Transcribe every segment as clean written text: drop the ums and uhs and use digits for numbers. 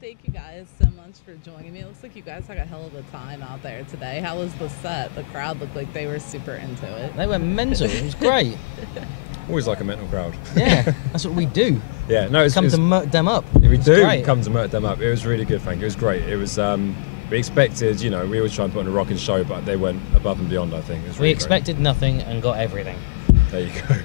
Thank you guys so much for joining me. It looks like you guys had a hell of a time out there today. How was the set? The crowd looked like they were super into it. They went mental. It was great. Always like a mental crowd. Yeah, that's what we do. Yeah, no, Come to murk them up. We do great. come to murk them up. It was really good, thank you. It was great. It was. We expected, you know, we always try and put on a rocking show, but they went above and beyond. I think it was really We expected nothing and got everything. There you go.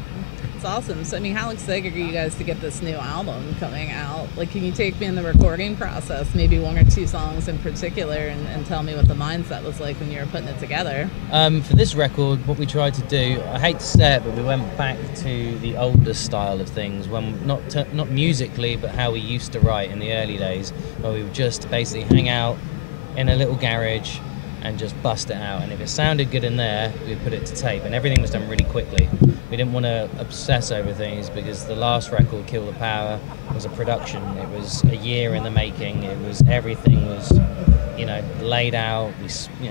It's awesome. So, I mean, how excited are you guys to get this new album coming out? Like, can you take me in the recording process, maybe one or two songs in particular, and tell me what the mindset was like when you were putting it together? For this record, what we tried to do, I hate to say it, but we went back to the older style of things, when not musically, but how we used to write in the early days, where we would just basically hang out in a little garage and just bust it out, and if it sounded good in there, we'd put it to tape, and everything was done really quickly. We didn't want to obsess over things, because the last record, Kill the Power, was a production. It was a year in the making. Everything was, you know, laid out. It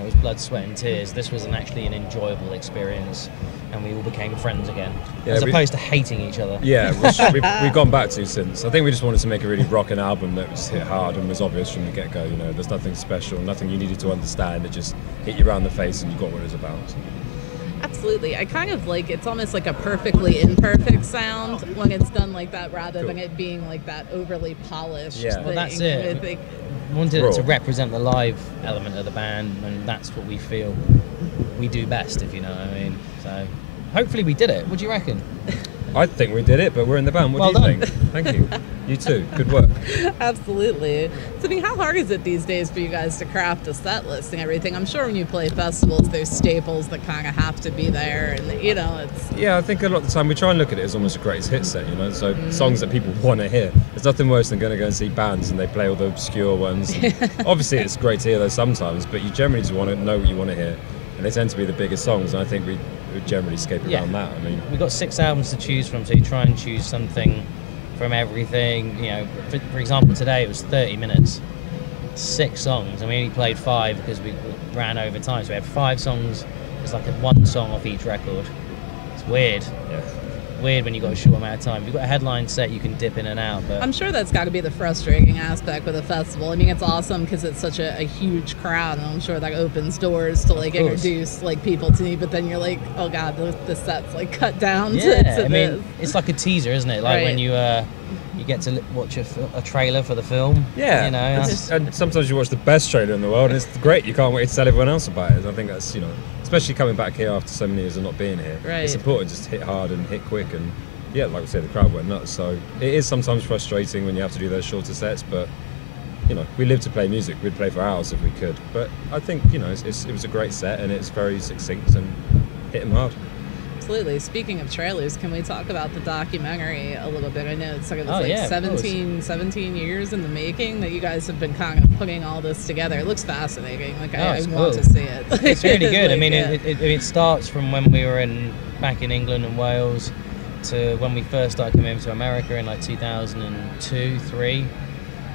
was blood, sweat and tears. This was actually an enjoyable experience, and we all became friends again, as opposed to hating each other. Yeah, which we've gone back to since. I think we just wanted to make a really rocking album that was hit hard and was obvious from the get-go. You know, there's nothing special, nothing you needed to understand. It just hit you around the face and you got what it was about. Absolutely. I kind of like, it's almost like a perfectly imperfect sound when it's done like that, rather than it being like that overly polished thing. Well, that's it. We wanted it to represent the live element of the band, and that's what we feel we do best, if you know what I mean. So hopefully we did it. What do you reckon? I think we did it, but we're in the band. What do you think? Thank you. You too. Good work. Absolutely. So, I mean, how hard is it these days for you guys to craft a set list and everything? I'm sure when you play festivals, there's staples that kind of have to be there, and you know, it's. Yeah, I think a lot of the time we try and look at it as almost a greatest hit set, you know. So songs that people want to hear. There's nothing worse than going to go and see bands and they play all the obscure ones. Obviously, it's great to hear those sometimes, but you generally just want to know what you want to hear, and they tend to be the biggest songs. And I think we generally skate around that. I mean, we've got 6 albums to choose from, so you try and choose something from everything. You know, for example, today it was 30 minutes, 6 songs, and we only played 5 because we ran over time. So we had 5 songs. It's like one song off each record. It's weird. Yeah. Weird when you've got a short amount of time. If you've got a headline set, you can dip in and out. But I'm sure that's got to be the frustrating aspect with a festival. I mean, it's awesome because it's such a huge crowd, and I'm sure that opens doors to like introduce like people to me. But then you're like, oh god, the set's like cut down. Yeah, I mean, it's like a teaser, isn't it? Like when you get to watch a trailer for the film. Yeah, you know, and sometimes you watch the best trailer in the world, and it's great. You can't wait to tell everyone else about it. I think that's, you know, especially coming back here after so many years of not being here. It's important just to hit hard and hit quick, and yeah, like we said, the crowd went nuts. So it is sometimes frustrating when you have to do those shorter sets, but you know, we live to play music. We'd play for hours if we could. But I think, you know, it was a great set, and it's very succinct and hit them hard. Absolutely. Speaking of trailers, can we talk about the documentary a little bit? I know it's like, 17 years in the making that you guys have been kind of putting all this together. It looks fascinating. Like I want to see it. It's really good. I mean, it starts from when we were back in England and Wales to when we first started coming to America in like 2002, 3.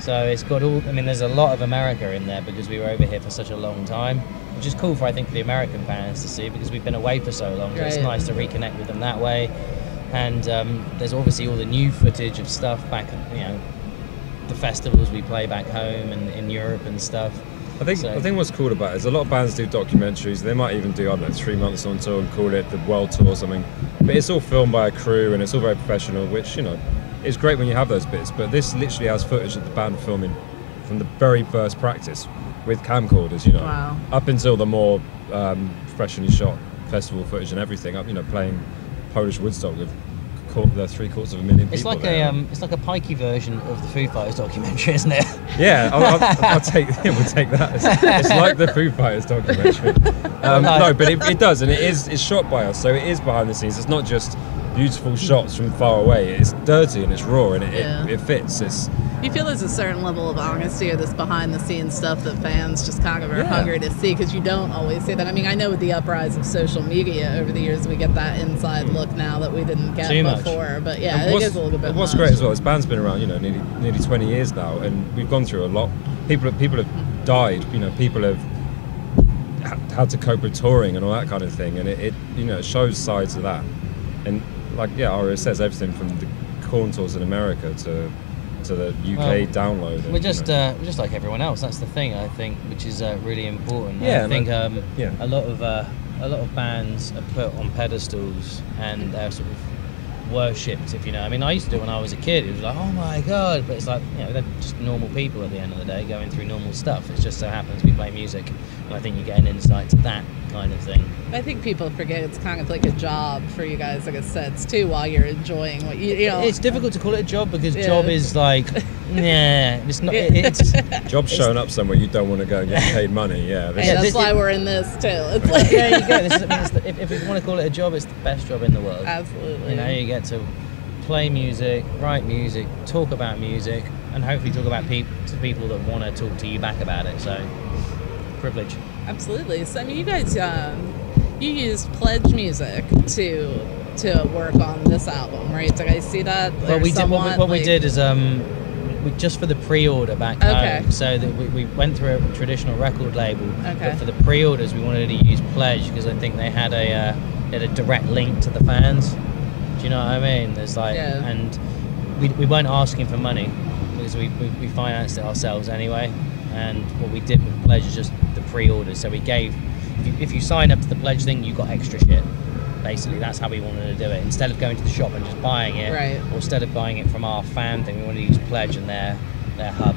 So it's got all, I mean, there's a lot of America in there because we were over here for such a long time, which is cool for the American fans to see, because we've been away for so long. So it's nice to reconnect with them that way. And there's obviously all the new footage of stuff back, you know, the festivals we play back home and in Europe and stuff. I think what's cool about it is a lot of bands do documentaries. They might even do, I don't know, 3 months on tour and call it the world tour or something. But it's all filmed by a crew and it's all very professional, which, you know, it's great when you have those bits. But this literally has footage of the band filming from the very first practice with camcorders, you know, up until the more professionally shot festival footage and everything. You know, playing Polish Woodstock with the 750,000 people. It's like it's like a pikey version of the Foo Fighters documentary, isn't it? Yeah, I'll take. Yeah, we'll take that. It's like the Foo Fighters documentary. No, but it does, and it's shot by us, so it is behind the scenes. It's not just beautiful shots from far away. It's dirty and it's raw, and it fits. You feel there's a certain level of honesty or this behind-the-scenes stuff that fans just kind of are hungry to see, because you don't always see that. I mean, I know with the uprise of social media over the years, we get that inside look now that we didn't get before. But yeah, it is a little bit. What's great as well, this band's been around, you know, nearly 20 years now, and we've gone through a lot. People have died. You know, people have had to cope with touring and all that kind of thing, and it you know, it shows sides of that. And like Aria says, everything from the Corn tours in America to to the UK download. We're just like everyone else. That's the thing, I think, which is really important. Yeah, I think a lot of bands are put on pedestals and they're sort of worshipped, if you know. I mean, I used to do it when I was a kid. It was like, oh my god, but it's like, you know, they're just normal people at the end of the day going through normal stuff. It just so happens we play music, and I think you get an insight to that kind of thing. I think people forget it's kind of like a job for you guys, like a sets too, while you're enjoying what you know. It's difficult to call it a job because job is like, yeah, it's not. It's job's showing up somewhere you don't want to go and get paid money. Yeah, that's why we're in this too. It's like, there you go. If you want to call it a job, it's the best job in the world. Absolutely. You know, you get to play music, write music, talk about music, and hopefully talk about people that want to talk to you back about it. So, privilege. Absolutely. So, I mean, you guys, you used Pledge Music to work on this album, right? Did I see that? Well, we did. What we did is we just for the pre-order back home. So that we went through a traditional record label. Okay. But for the pre-orders, we wanted to use Pledge because I think they had a direct link to the fans. Do you know what I mean? There's like, and we weren't asking for money because we financed it ourselves anyway. And what we did with Pledge is just the pre-orders. So we gave, if you sign up to the Pledge thing, you got extra shit. Basically, that's how we wanted to do it. Instead of going to the shop and just buying it, right, or instead of buying it from our fan thing, we wanted to use Pledge and their hub.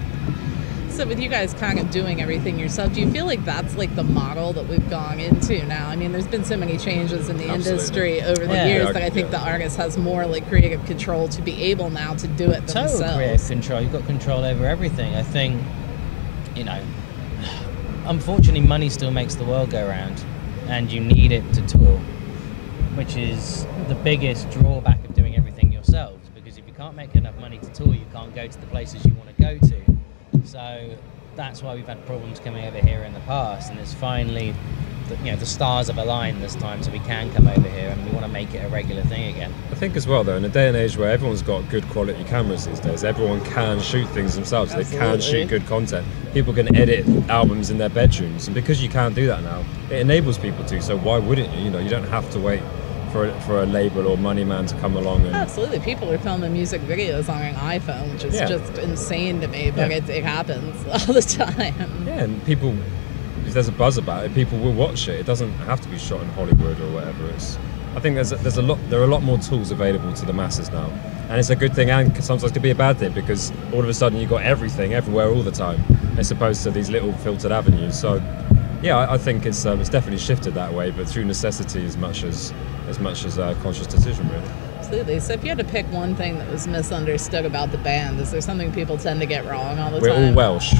So with you guys kind of doing everything yourself, do you feel like that's like the model that we've gone into now? I mean, there's been so many changes in the industry over the years that I think the artist has more like creative control to be able now to do it themselves. Total creative control. You've got control over everything. I think, you know, unfortunately, money still makes the world go round, and you need it to tour, which is the biggest drawback of doing everything yourselves. Because if you can't make enough money to tour, you can't go to the places you want to go to. So that's why we've had problems coming over here in the past, and it's finally, the stars have aligned this time, so we can come over here, and we want to make it a regular thing again. I think as well, though, in a day and age where everyone's got good quality cameras these days, everyone can shoot things themselves. Absolutely. They can shoot good content. People can edit albums in their bedrooms, and because you can do that now, it enables people to. So why wouldn't you? You know, you don't have to wait for a label or money man to come along. And absolutely, people are filming music videos on an iPhone, which is just insane to me, but it happens all the time. Yeah, and people, if there's a buzz about it, people will watch it. It doesn't have to be shot in Hollywood or whatever. I think there are a lot more tools available to the masses now, and it's a good thing, and sometimes can be a bad thing, because all of a sudden you've got everything everywhere all the time, as opposed to these little filtered avenues. So yeah, I think it's definitely shifted that way, but through necessity as much as a conscious decision, really. Absolutely. So if you had to pick one thing that was misunderstood about the band, is there something people tend to get wrong all the time? We're all Welsh.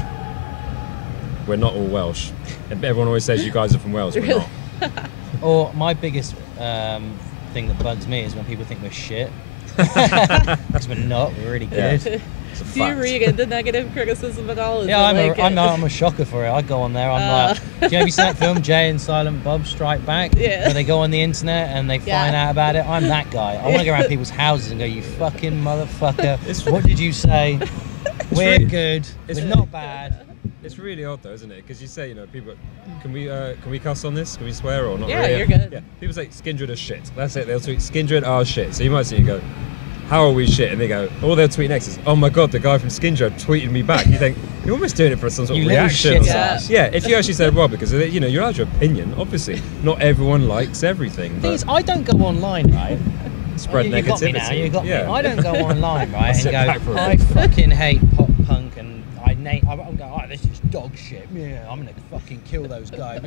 We're not all Welsh. Everyone always says you guys are from Wales. We're not. Or my biggest thing that bugs me is when people think we're shit. Because we're not. We're really good. Yeah. Do you read the negative criticism at all? I'm a shocker for it. I go on there. I'm like, do you ever see that film Jay and Silent Bob Strike Back? Yeah. Where they go on the internet and they find out about it. I'm that guy. I want to go around people's houses and go, you fucking motherfucker. What did you say? We're good. We're not bad. It's really odd though, isn't it? Because you say, people, can we cuss on this? Can we swear or not? Yeah, really? You're good. Yeah. People say Skindred are shit. That's it. They'll tweet Skindred are shit. So you might see and go, how are we shit? And they go, all they'll tweet next is, oh my god, the guy from Skindred tweeted me back. You think, you're almost doing it for some sort of reaction. Yeah, if you actually said, well, because you're allowed your opinion, obviously. Not everyone likes everything. The thing is, I don't go online, right? Spread negativity. You got me. I don't go online, right, and go, I fucking hate pop punk, and I'm going, oh, this is dog shit. Yeah, I'm gonna fucking kill those guys.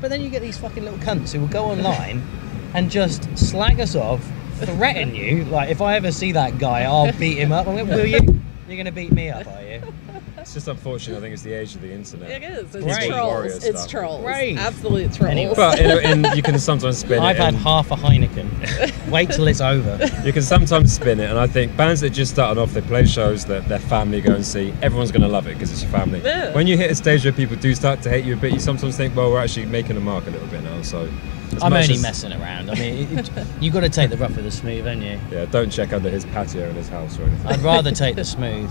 But then you get these fucking little cunts who will go online and just slag us off, threaten you, like, if I ever see that guy, I'll beat him up. I'm like, will you? You're going to beat me up, are you? It's just unfortunate. I think it's the age of the internet. It is. It's trolls. It's trolls. Right. Absolute trolls. Anyway. But and you can sometimes spin it. I've had half a Heineken. Wait till it's over. You can sometimes spin it, and I think bands that just started off, they play shows that their family go and see. Everyone's going to love it because it's your family. Yeah. When you hit a stage where people do start to hate you a bit, you sometimes think, well, we're actually making a mark a little bit now. So I'm only messing around. I mean, you've got to take the rough with the smooth, haven't you? Yeah, don't check under his patio in his house or anything. I'd rather take the smooth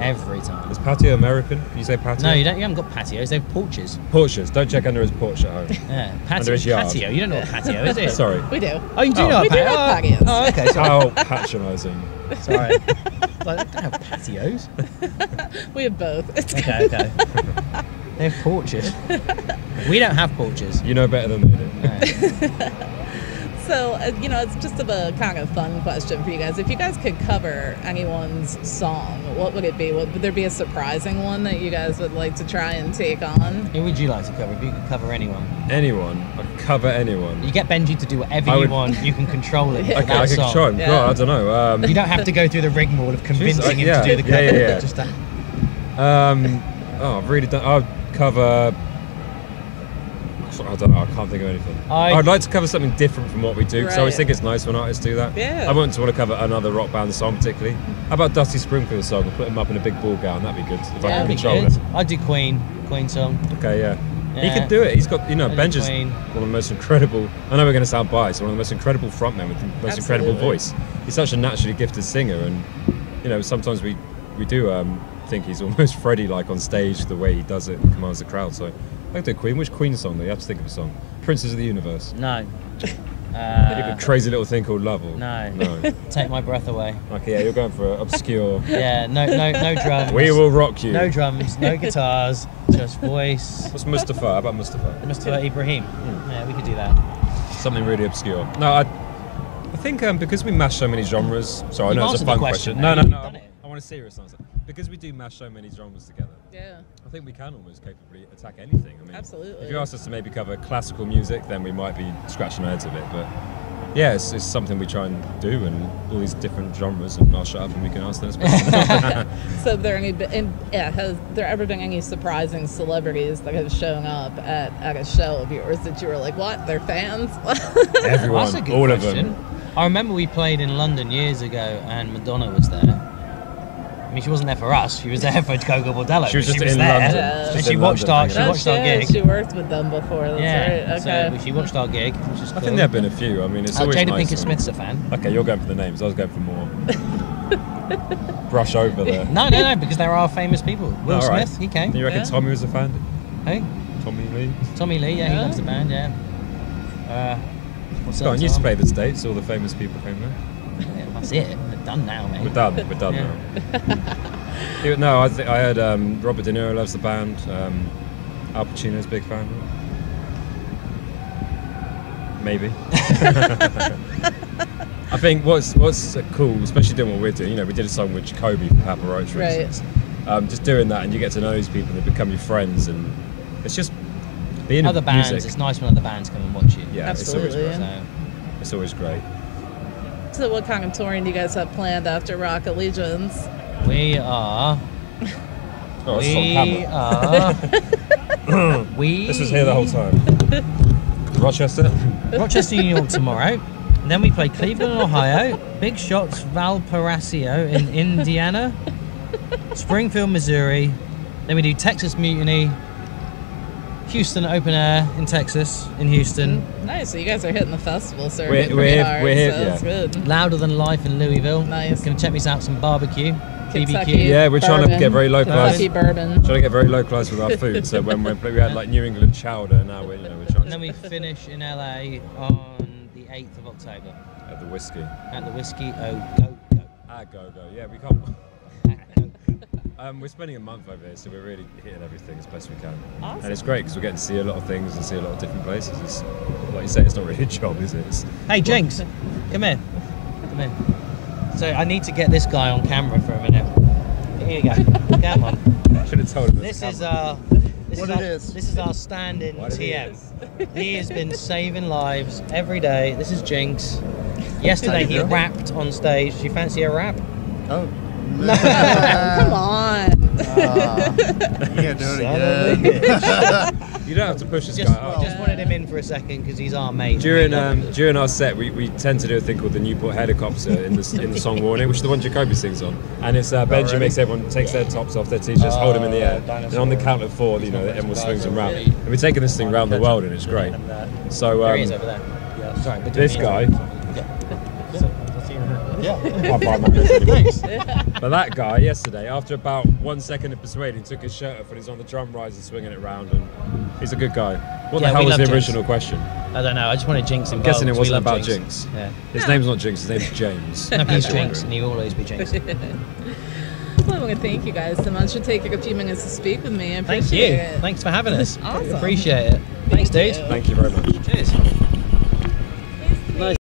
Every time. Is patio American? Can you say patio? No, you don't. You haven't got patios. They have porches. Porches. Don't check under his porch at home. Yeah, Under patio. his yard. Patio. You don't know what patio is, do you? Sorry. We do. Oh, you do know We a do patio. have patios. Oh, okay. Sorry. How patronising. Sorry. Like, they don't have patios. We have both. Okay, okay. They have porches. We don't have porches. You know better than me do. No. So, you know, it's just a kind of fun question for you guys. If you guys could cover anyone's song, what would it be? Would there be a surprising one that you guys would like to try and take on? Who would you like to cover? If you could cover anyone. Anyone. I could cover anyone. You get Benji to do whatever you want. You can control it. Okay, with that I can song. show him. Yeah. God, I don't know. You don't have to go through the rigmarole of convincing him to do the cover. Yeah. Just that. I've really done. I'll cover. I don't know. I can't think of anything. I'd like to cover something different from what we do because I always Right. think it's nice when artists do that. Yeah. I wouldn't want to cover another rock band song particularly. How about Dusty Springfield's song? We'll put him up in a big ball gown. That'd be good if I Yeah, can that'd be control Good. it. I'd do Queen song. Okay, yeah. He Yeah. could do it. He's got, I'd do Benji's Queen. one of the most incredible. I know we're going to sound biased. One of the most incredible frontmen with the most incredible Absolutely. voice. He's such a naturally gifted singer, and sometimes we do think he's almost Freddie-like on stage the way he does it and commands the crowd. So I could do Queen. Which Queen song though? You have to think of a song. Princes of the Universe. No. A crazy little thing called Love. Or, No. No. Take my breath away. Okay, yeah, you're going for an obscure. Yeah, no drums. We will rock you. No drums, no guitars, just voice. What's Mustafa? How about Mustafa? Mr. Ibrahim. Yeah, we could do that. Something really obscure. No, I think because we mash so many genres. Sorry, I know You've it's a answered fun the question. question, No, though. no, You've no. done it. I want a serious answer. Because we do mash so many genres together, Yeah, I think we can almost capably attack anything. I mean, absolutely. if you asked us to maybe cover classical music, then we might be scratching our heads a bit. But yeah, it's something we try and do, and all these different genres. And I'll shut up and we can ask those questions. So, has there ever been any surprising celebrities that have shown up at a show of yours that you were like, what? They're fans? Everyone, That's a good all question. of them. I remember we played in London years ago and Madonna was there. I mean, she wasn't there for us. She was there for Gogo Bordello. She was but just in there. London. Yeah. Just And she in watched London, our hanging out. gig. She worked with them before. That's Yeah, right. Okay. so she watched our gig, which is I cool. think there have been a few. I mean, it's always Jada nice. Pinkett Smith's a fan. Okay, you're going for the names. I was going for more. Brush over there. No, because there are famous people. Will All right. Smith, he came. You reckon Yeah. Tommy was a fan? Hey, Tommy Lee? Tommy Lee, yeah, he Yeah. loves the band, yeah. What's Go on, that you used to song? play the States. All the famous people came there. Yeah, that's it. We're done now, mate. We're done. We're done Yeah. now. No, I heard Robert De Niro loves the band. Al Pacino's a big fan. Maybe. I think what's cool, especially doing what we're doing. We did a song with Jacoby from Papa Roach, for Right. instance. Just doing that, and you get to know these people, and they become your friends, and it's just being Other in bands, music. it's nice when other bands come and watch you. Yeah, Absolutely, it's always great. yeah. It's always great. So, what kind of touring do you guys have planned after Rock Allegiance? We are. Oh, it's on We camera. are. We. This was here the whole time. Rochester. Rochester, New York tomorrow. And then we play Cleveland, Ohio. Big Shots, Valparaiso in Indiana. Springfield, Missouri. Then we do Texas Mutiny. Houston Open Air in Texas, in Houston. Nice. So you guys are hitting the festival circuit We're pretty here- hard. we're here, so that's yeah. good. Louder Than Life in Louisville. Nice. Gonna check me out some barbecue. Kentucky BBQ. Yeah, we're trying to bourbon. get very localised. Kentucky bourbon. Trying to get very localised with our food. So when we had like New England chowder, now we're trying And then to we finish in LA on the 8th of October at the whiskey. at the Whiskey Oh Go Go. Go. Yeah, we can't. At Go Go. We're spending a month over here, so we're really hitting everything as best we can. Awesome. And it's great because we're getting to see a lot of things and see a lot of different places. It's, like you say, it's not really a job, is it? Hey, Jinx, come here. Come here. So I need to get this guy on camera for a minute. Here you go. Come on. Should have told him. This there's is a camera. our. This is our stand-in What it TM. is. He has been saving lives every day. This is Jinx. Yesterday he rapped on stage. Do you fancy a rap? Oh. Come on. You can't do it again. You don't have to push this Just, guy up. just wanted him in for a second because he's our mate. During our set, we tend to do a thing called the Newport Helicopter in the song Warning, which is the one Jacoby sings on, and it's Benji ready? makes everyone takes their tops off, their t-shirts, hold them in the air, and on the count of 4, everyone swings them round. And we're taking this thing around the world, and it's great. So There he is over there. Sorry, between this me and guy, you. Yeah. Yeah. Thanks. But that guy yesterday, after about 1 second of persuading, took his shirt off and he's on the drum riser swinging it round, and he's a good guy. What the hell was the original question? I don't know. I just wanted Jinx involved. I'm guessing it wasn't about Jinx. Yeah. His name's not Jinx. His name's James. No, he's Jinx, and he will always be Jinx. Well, I want to thank you guys so much for taking a few minutes to speak with me. I Thank appreciate you. it. Thanks for having us. Awesome. Appreciate it. Thanks, dude. Thank you very much. Cheers.